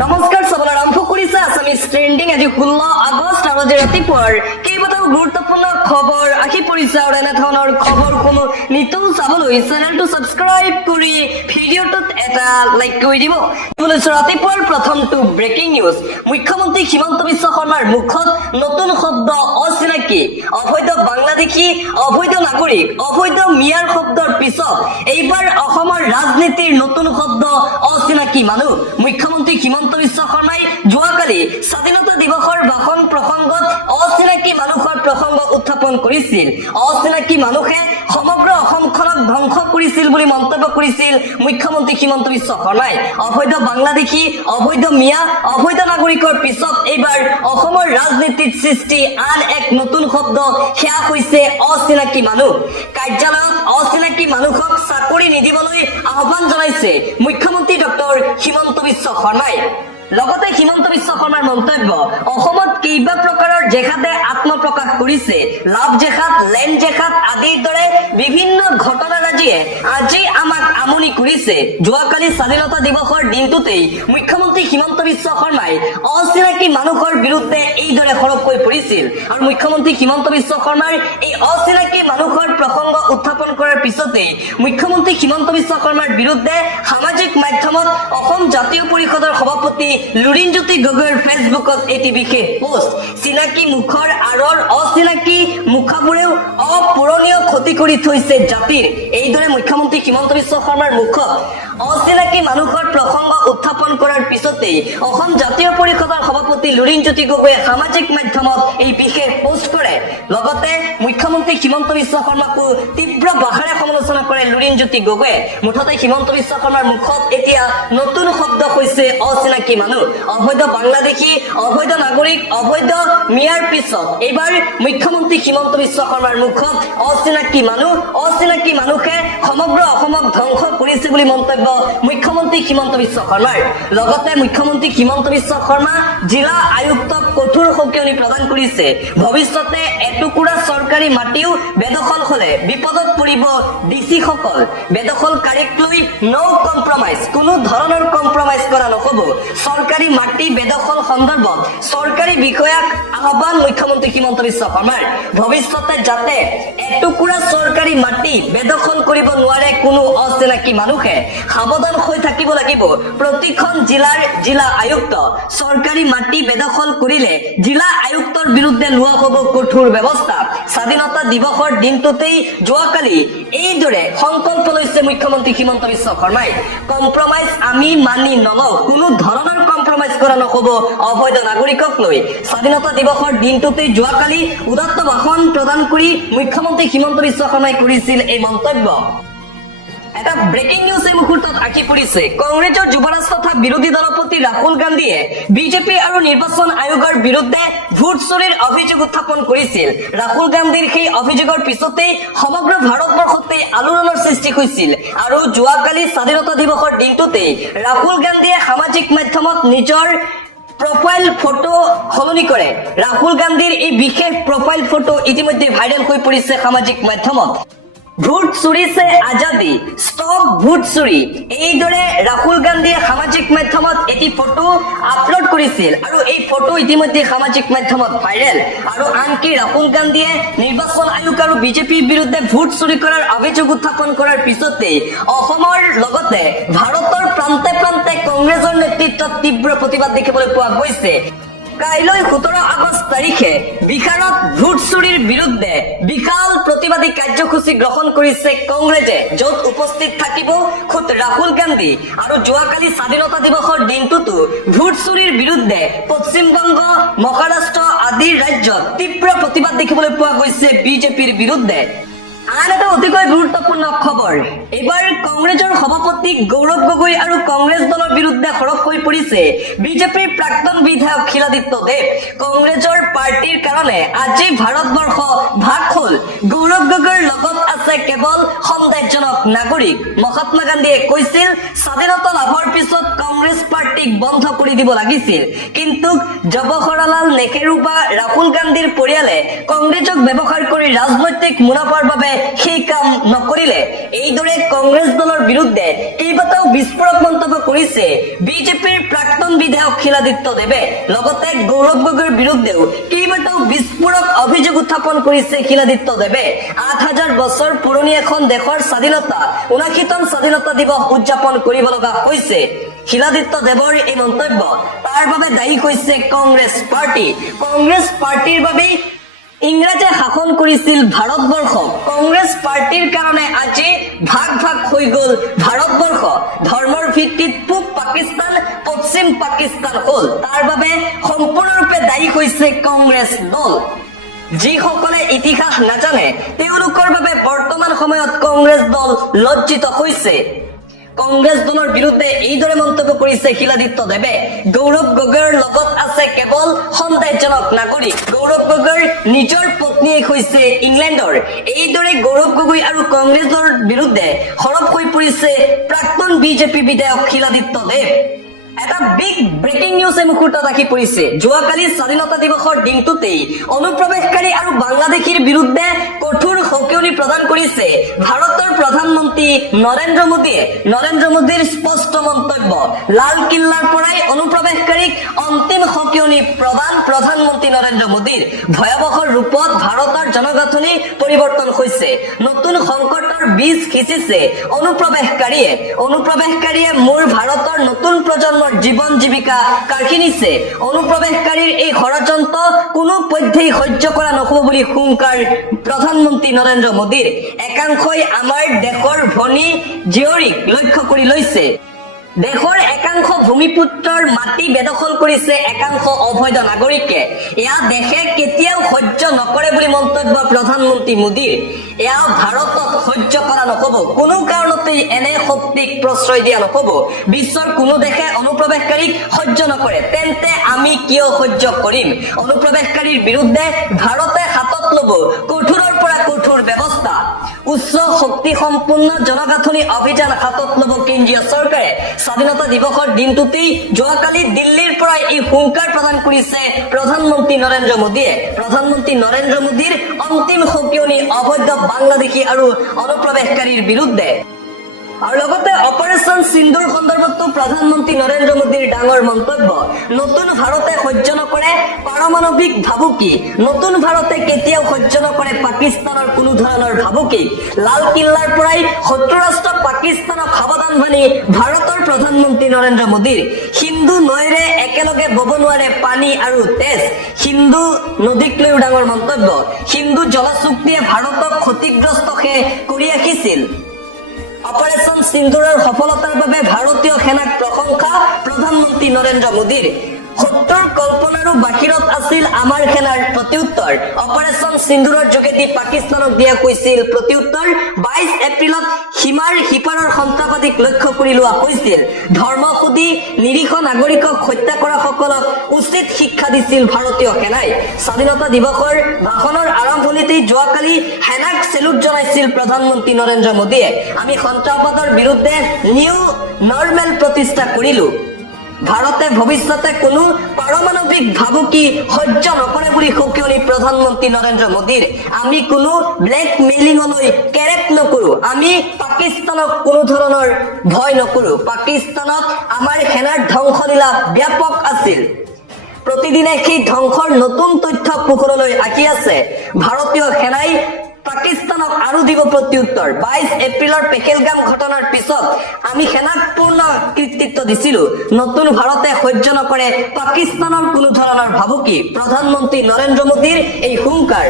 নমস্কাৰ সবলে আৰম্ভ কৰিছে আছামিজ ট্ৰেণ্ডিং আজি 16 আগষ্ট আৰু আজি ৰাতিপুৱাৰ কেইবাটাও গুৰুত্বপূৰ্ণ খবৰ আহি পৰিছে আৰু এনেধৰণৰ খবৰসমূহ নিতৌ চাবলৈ চেনেলটো ছাবস্ক্ৰাইব কৰি ভিডিঅ'টোত এটা লাইক কৰি দিব। ৰাতিপুৱাৰ প্ৰথমটো ব্ৰেকিং নিউজ। মুখ্যমন্ত্ৰী হিমন্ত বিশ্ব শৰ্মাৰ মুখত নতুন শব্দ অচিনাকি। অবৈধ বাংলাদেশী, অবৈধ নাগৰিক, অবৈধ মিয়াৰ শব্দৰ পিছত এইবাৰ অসমৰ ৰাজনীতিৰ নতুন শব্দ অচিনাকি মানুহ। মুখ্যমন্ত্ৰী হিমন্ত বিশ্ব শৰ্মাই যোৱাকালি স্বাধীনতা দিৱসৰ ভাষণ প্ৰসংগত অচিনাকি মানুহৰ প্ৰসংগ উত্থাপন কৰিছিল। অচিনাকি মানুহে সমগ্ৰ অসমখনক ধ্বংস কৰিছিল বুলি মন্তব্য কৰিছিল মুখ্যমন্ত্ৰী হিমন্ত বিশ্ব শৰ্মাই। অবৈধ বাংলাদেশী, অবৈধ মিয়া, অবৈধ নাগৰিকৰ পিছত এইবাৰ অসমৰ ৰাজনীতিত সৃষ্টি আন এক নতুন শব্দ, সেয়া হৈছে অচিনাকি মানুহ। কাৰ্যালয়ত অচিনাকি মানুহক চাকৰি নিদিবলৈ আহ্বান জনাইছে মুখ্যমন্ত্ৰী ডক্টৰ হিমন্ত বিশ্ব শৰ্মাই। লগতে হিমন্ত বিশ্ব শৰ্মাৰ মন্তব্য, অসমত কেইবা প্ৰকাৰৰ জেহাদে আত্মপ্ৰকাশ কৰিছে। লাভ জেহাদ, লেণ্ড জেহাদ আদিৰ দৰে বিভিন্ন ঘটনাৰাজিয়ে আজি আমাক আমনি কৰিছে। যোৱাকালি স্বাধীনতা দিৱসৰ দিনটোতেই মুখ্যমন্ত্ৰী হিমন্ত বিশ্ব শৰ্মাই অচিনাকি মানুহৰ বিৰুদ্ধে এইদৰে সৰব হৈ পৰিছিল আৰু মুখ্যমন্ত্ৰী হিমন্ত বিশ্ব শৰ্মাৰ এই অচিনাকি মানুহৰ প্ৰসংগ উত্থাপন কৰাৰ পিছতেই মুখ্যমন্ত্ৰী হিমন্ত বিশ্ব শৰ্মাৰ বিৰুদ্ধে সামাজিক মাধ্যমত অসম জাতীয় পৰিষদৰ সভাপতি লুৰিণজ্যোতি গগৈৰ ফেচবুকত এটি বিশেষ পোষ্ট। চিনাকি মুখৰ আঁৰৰ অচিনাকি মুখাবোৰেও অপূৰণীয় ক্ষতি কৰি থৈছে জাতিৰ। এইদৰে মুখ্যমন্ত্ৰী হিমন্ত বিশ্ব শৰ্মাৰ মুখত অচিনাকি মানুহৰ প্ৰসংগ উত্থাপন কৰাৰ পিছতেই অসম জাতীয় পৰিষদৰ সভাপতি লুৰিণজ্যোতি গগৈয়ে সামাজিক মাধ্যমত এই বিশেষ পোষ্ট কৰে। লগতে মুখ্যমন্ত্ৰী হিমন্ত বিশ্ব শৰ্মাকো তীব্ৰ ভাষাৰে সমালোচনা কৰে লুৰিণজ্যোতি গগৈয়ে। মুঠতে হিমন্ত বিশ্ব শৰ্মাৰ মুখত এতিয়া নতুন শব্দ হৈছে অচিনাকি মানুহ। অবৈধ বাংলাদেশী, অবৈধ নাগৰিক, অবৈধ মিয়াৰ পিছত এইবাৰ মুখ্যমন্ত্ৰী হিমন্ত বিশ্ব শৰ্মাৰ মুখত অচিনাকি মানুহ। অচিনাকি মানুহে সমগ্ৰ অসমক ধ্বংস কৰিছে বুলি মন্তব্য মুখ্যমন্ত্ৰী হিমন্ত বিশ্ব শৰ্মাৰ। লগতে মুখ্যমন্ত্ৰী হিমন্ত বিশ্ব শৰ্মা জিলা আয়ুক্তক কঠোৰ সকিয়নি প্ৰদান কৰিছে। ভৱিষ্যতে এটুকুৰা চৰকাৰী মাটিও বেদখল হলে বিপদত পৰিব ডিচিসকল। বেদখলকাৰীক লৈ নো কম্প্ৰমাইজ, কোনো ধৰণৰ কম্প্ৰমাইজ কৰা নহব। চৰকাৰী মাটি বেদখল সন্দৰ্ভত চৰকাৰী বিষয়াক আহ্বান মুখ্যমন্ত্ৰী হিমন্ত বিশ্ব শৰ্মাৰ। ভৱিষ্যতে যাতে এটুকুৰা চৰকাৰী মাটি বেদখল কৰিব নোৱাৰে কোনো অচিনাকি মানুহে, সাৱধান হৈ থাকিব লাগিব প্ৰতিখন জিলাৰ জিলা আয়ুক্ত। চৰকাৰী মাটি বেদখল কৰিলে জিলা আয়ুক্তৰ বিৰুদ্ধে লোৱা হ'ব কঠোৰ ব্যৱস্থা। স্বাধীনতা দিৱসৰ দিনটোতেই যোৱাকালি এইদৰে সংকল্প লৈছে মুখ্যমন্ত্ৰী হিমন্ত বিশ্ব শৰ্মাই। কম্প্ৰমাইজ আমি মানি নলওঁ, কোনো ধৰণৰ কম্প্ৰমাইজ কৰা নহব অবৈধ নাগৰিকক লৈ। স্বাধীনতা দিৱসৰ দিনটোতেই যোৱাকালি উদাত্ত ভাষণ প্ৰদান কৰি মুখ্যমন্ত্ৰী হিমন্ত বিশ্ব শৰ্মাই কৰিছিল এই মন্তব্য। এটা ব্ৰেকিং নিউজ এই মুহূৰ্তত আহি পৰিছে। কংগ্ৰেছৰ যুৱৰাজ তথা বিৰোধী দলপতি ৰাহুল গান্ধীয়ে বিজেপি আৰু নিৰ্বাচন আয়োগৰ বিৰুদ্ধে ভোট চুৰিৰ অভিযোগ উত্থাপন কৰিছিল। ৰাহুল গান্ধীৰ সেই অভিযোগৰ পিছতেই সমগ্ৰ ভাৰতবৰ্ষতে আলোড়নৰ সৃষ্টি হৈছিল আৰু যোৱাকালি স্বাধীনতা দিৱসৰ দিনটোতেই ৰাহুল গান্ধীয়ে সামাজিক মাধ্যমত নিজৰ প্ৰফাইল ফটো সলনি কৰে। ৰাহুল গান্ধীৰ এই বিশেষ প্ৰফাইল ফটো ইতিমধ্যে ভাইৰেল হৈ পৰিছে সামাজিক মাধ্যমত। ভোট চুৰিছে আজাদী, ষ্টপ ভোট চুৰি, এইদৰে ৰাহুল গান্ধীয়ে সামাজিক মাধ্যমত এটি ফটো আপলোড কৰিছিল আৰু এই ফটো ইতিমধ্যে সামাজিক মাধ্যমত ভাইৰেল। আৰু আনকি ৰাহুল গান্ধীয়ে নিৰ্বাচন আয়োগ আৰু বিজেপিৰ বিৰুদ্ধে ভোট চুৰি কৰাৰ অভিযোগ উত্থাপন কৰাৰ পিছতেই অসমৰ লগতে ভাৰতৰ প্ৰান্তে প্ৰান্তে কংগ্ৰেছৰ নেতৃত্বত তীব্ৰ প্ৰতিবাদ দেখিবলৈ পোৱা গৈছে। কাইলৈ 17 আগষ্ট তাৰিখে বিহাৰত ভোট চুৰিৰ বিৰুদ্ধে বিশাল প্ৰতিবাদী কাৰ্যসূচী গ্ৰহণ কৰিছে কংগ্ৰেছে, য'ত উপস্থিত থাকিব খুদ ৰাহুল গান্ধী। আৰু যোৱাকালি স্বাধীনতা দিৱসৰ দিনটোতো ভোট চুৰিৰ বিৰুদ্ধে পশ্চিমবংগ, মহাৰাষ্ট্ৰ আদিৰ ৰাজ্যত তীব্ৰ প্ৰতিবাদ দেখিবলৈ পোৱা গৈছে বিজেপিৰ বিৰুদ্ধে। আন এটা অতিকৈ গুৰুত্বপূৰ্ণ খবৰ, এইবাৰ কংগ্ৰেছৰ সভাপতি গৌৰৱ গগৈ আৰু কংগ্ৰেছ দলৰ বিৰুদ্ধে সৰব হৈ পৰিছে বিজেপিৰ প্ৰাক্তন বিধায়ক শিলাদিত্য দেৱ। কংগ্ৰেছৰ পাৰ্টিৰ কাৰণে আজি ভাৰতবৰ্ষ ভাগ হল। গৌৰৱ গগৈৰ লগত আছে কেৱল সন্দেহজনক নাগৰিক মহাত্মা গান্ধীয়ে কৈছিল স্বাধীনতা লাভৰ পিছত কংগ্ৰেছ পাৰ্টিক বন্ধ কৰি দিব লাগিছিল, কিন্তু জৱাহৰলাল নেহৰু বা ৰাহুল গান্ধীৰ পৰিয়ালে কংগ্ৰেছক ব্যৱহাৰ কৰি ৰাজনৈতিক মুনাফাৰ বাবে সেই কাম নকৰিলে। এইদৰে কংগ্ৰেছ দলৰ বিৰুদ্ধে কেইবাটাও বিস্ফোৰক মন্তব্য কৰিছে বিজেপিৰ প্ৰাক্তন বিধায়ক শিলাদিত্য দেৱে। লগতে গৌৰৱ গগৈৰ বিৰুদ্ধেও কেইবাটাও বিস্ফোৰক অভিযোগ উত্থাপন কৰিছে শিলাদিত্য দেৱে। ৮,০০০ বছৰ পুৰণি এখন দেশৰ স্বাধীনতা ৭৯তম স্বাধীনতা দিৱস উদযাপন কৰিব লগা হৈছে। শিলাদিত্য দেৱৰ এই মন্তব্য তাৰ বাবে দায়ী হৈছে কংগ্ৰেছ পাৰ্টি। কংগ্ৰেছ পাৰ্টিৰ বাবেই ইংৰাজে শাসন কৰিছিল ভাৰতবৰ্ষ। কংগ্ৰেছ পাৰ্টিৰ কাৰণে আজি ভাগ ভাগ হৈ গল ভাৰতবৰ্ষ। ধৰ্মৰ ভিত্তিত পূব পাকিস্তান পশ্চিম পাকিস্তান হল। তাৰ বাবে সম্পূৰ্ণৰূপে দায়ী হৈছে কংগ্ৰেছ দল। যিসকলে ইতিহাস নাজানে তেওঁলোকৰ বাবে বৰ্তমান সময়ত কংগ্ৰেছ দল লজ্জিত হৈছে। কংগ্ৰেছ দলৰ বিৰুদ্ধে এইদৰে মন্তব্য কৰিছে শিলাদিত্য দেৱে। গৌৰৱ গগৈৰ লগত আছে কেৱল সন্দেহজনক নাগৰিক। গৌৰৱ গগৈৰ নিজৰ পত্নীয়ে হৈছে ইংলেণ্ডৰ। এইদৰে গৌৰৱ গগৈ আৰু কংগ্ৰেছৰ বিৰুদ্ধে সৰব হৈ পৰিছে প্ৰাক্তন বিজেপি বিধায়ক শিলাদিত্য দেৱ। এটা বিগ ব্ৰেকিং নিউজ এই মুহূৰ্তত আহি পৰিছে। যোৱাকালি স্বাধীনতা দিৱসৰ দিনটোতেই অনুপ্ৰৱেশকাৰী আৰু বাংলাদেশীৰ বিৰুদ্ধে কঠোৰ সকিয়নি প্ৰদান কৰিছে ভাৰতৰ প্ৰধানমন্ত্ৰী নৰেন্দ্ৰ মোদীয়ে। নৰেন্দ্ৰ মোদীৰ স্পষ্ট মন্তব্য, লাল কিল্লাৰ পৰাই অনুপ্ৰৱেশকাৰীক অন্তিম সকিয়নি প্ৰদান প্ৰধানমন্ত্ৰী নৰেন্দ্ৰ মোদীৰ। ভয়াৱহ ৰূপত ভাৰতৰ জনগাঁথনি পৰিৱৰ্তন হৈছে। নতুন সংকটৰ বীজ সিঁচিছে অনুপ্ৰৱেশকাৰীয়ে। অনুপ্ৰৱেশকাৰীয়ে মোৰ ভাৰতৰ নতুন প্ৰজন্মৰ জীৱন জীৱিকা কাঢ়ি নিছে। অনুপ্ৰৱেশকাৰীৰ এই ষড়যন্ত্ৰ কোনো পধ্যেই সহ্য কৰা নহব বুলি হুংকাৰ প্ৰধানমন্ত্ৰী নৰেন্দ্ৰ মোদীৰ। একাংশই আমাৰ দেশৰ ভনী জীয়ৰীক লক্ষ্য কৰি লৈছে। দেশৰ একাংশ ভূমিপুত্ৰৰ মাটি বেদখল কৰিছে একাংশ অবৈধ নাগৰিকে। এয়া দেশে কেতিয়াও সহ্য নকৰে বুলি মন্তব্য প্ৰধানমন্ত্ৰী মোদীৰ। এয়া ভাৰতত সহ্য কৰা নহব। কোনো কাৰণতেই এনে শক্তিক প্ৰশ্ৰয় দিয়া নহব। বিশ্বৰ কোনো দেশে অনুপ্ৰৱেশকাৰীক সহ্য নকৰে, তেন্তে আমি কিয় সহ্য কৰিম? অনুপ্ৰৱেশকাৰীৰ বিৰুদ্ধে ভাৰতে হাতত লব কঠোৰৰ পৰা কঠোৰ ব্যৱস্থা। উচ্চ শক্তি সম্পূৰ্ণ জনগাঁথনি অভিযান হাতত লব কেন্দ্ৰীয় চৰকাৰে। স্বাধীনতা দিৱসৰ দিনটোতেই যোৱাকালি দিল্লীৰ পৰাই এই হুংকাৰ প্ৰদান কৰিছে প্ৰধানমন্ত্ৰী নৰেন্দ্ৰ মোদীয়ে। প্ৰধানমন্ত্ৰী নৰেন্দ্ৰ মোদীৰ অন্তিম সকিয়নি অবৈধ বাংলাদেশী আৰু অনুপ্ৰৱেশকাৰীৰ বিৰুদ্ধে। আৰু লগতে অপাৰেশ্যন সিন্ধুৰ সন্দৰ্ভতো প্ৰধানমন্ত্ৰী নৰেন্দ্ৰ মোদীৰ ডাঙৰ মন্তব্য। নতুন ভাৰতে সহ্য নকৰে পাৰমাণৱিক ভাবুকি। নতুন ভাৰতে কেতিয়াও সহ্য নকৰে পাকিস্তানৰ কোনো ধৰণৰ ভাবুকি। লাল কিল্লাৰ পৰাই শত্ৰু ৰাষ্ট্ৰ পাকিস্তানক সাৱধান বাণী ভাৰতৰ প্ৰধানমন্ত্ৰী নৰেন্দ্ৰ মোদীৰ। সিন্ধু নৈৰে একেলগে বব নোৱাৰে পানী আৰু তেজ। সিন্ধু নদীক লৈও ডাঙৰ মন্তব্য। সিন্ধু জল চুক্তিয়ে ভাৰতক ক্ষতিগ্ৰস্ত কৰি ৰাখিছিল। অপাৰেশ্যন সিন্ধুৰৰ সফলতাৰ বাবে ভাৰতীয় সেনাক প্ৰশংসা প্ৰধানমন্ত্ৰী নৰেন্দ্ৰ মোদীৰ। শত্ৰুৰ কল্পনাৰো বাহিৰত আছিল আমাৰ সেনাৰ প্ৰত্যুত্তৰ। অপাৰেশ্যন সিন্ধুৰৰ যোগেদি পাকিস্তানক দিয়া হৈছিল প্ৰত্যুত্তৰ। ২২ এপ্ৰিলত সীমাৰ সিপাৰৰ সন্ত্ৰাসবাদীক লক্ষ্য কৰি লোৱা হৈছিল। ধৰ্মসুধী নিৰীহ নাগৰিকক হত্যা কৰা সকলক উচিত শিক্ষা দিছিল ভাৰতীয় সেনাই। স্বাধীনতা দিৱসৰ ভাষণৰ আৰম্ভণিতেই যোৱাকালি সেনাক চেলুট জনাইছিল প্ৰধানমন্ত্ৰী নৰেন্দ্ৰ মোদীয়ে। আমি সন্ত্ৰাসবাদৰ বিৰুদ্ধে নিউ নৰ্মেল প্ৰতিষ্ঠা কৰিলো। ভাৰতে ভৱিষ্যতে কোনো পাৰমাণৱিক ভাবুকি সহ্য নকৰে বুলি সকিয়নি প্ৰধানমন্ত্ৰী নৰেন্দ্ৰ মোদীৰ। আমি কোনো ব্লেকমেইলিঙলৈ কেৰেপ নকৰো। আমি পাকিস্তানক কোনো ধৰণৰ ভয় নকৰো। পাকিস্তানত আমাৰ সেনাৰ ধ্বংসলীলা ব্যাপক আছিল। প্ৰতিদিনে সেই ধ্বংসৰ নতুন তথ্য পোহৰলৈ আহি আছে। ভাৰতীয় সেনাই পাকিস্তানক আৰু দিব প্ৰত্যুত্তৰ। ২২ এপ্ৰিলৰ পেহেলগাম ঘটনাৰ পিছত আমি সেনাক পূৰ্ণ কৃতিত্ব দিছিলো। নতুন ভাৰতে সহ্য নকৰে পাকিস্তানৰ কোনো ধৰণৰ ভাবুকি। প্ৰধানমন্ত্ৰী নৰেন্দ্ৰ মোদীৰ এই হুংকাৰ।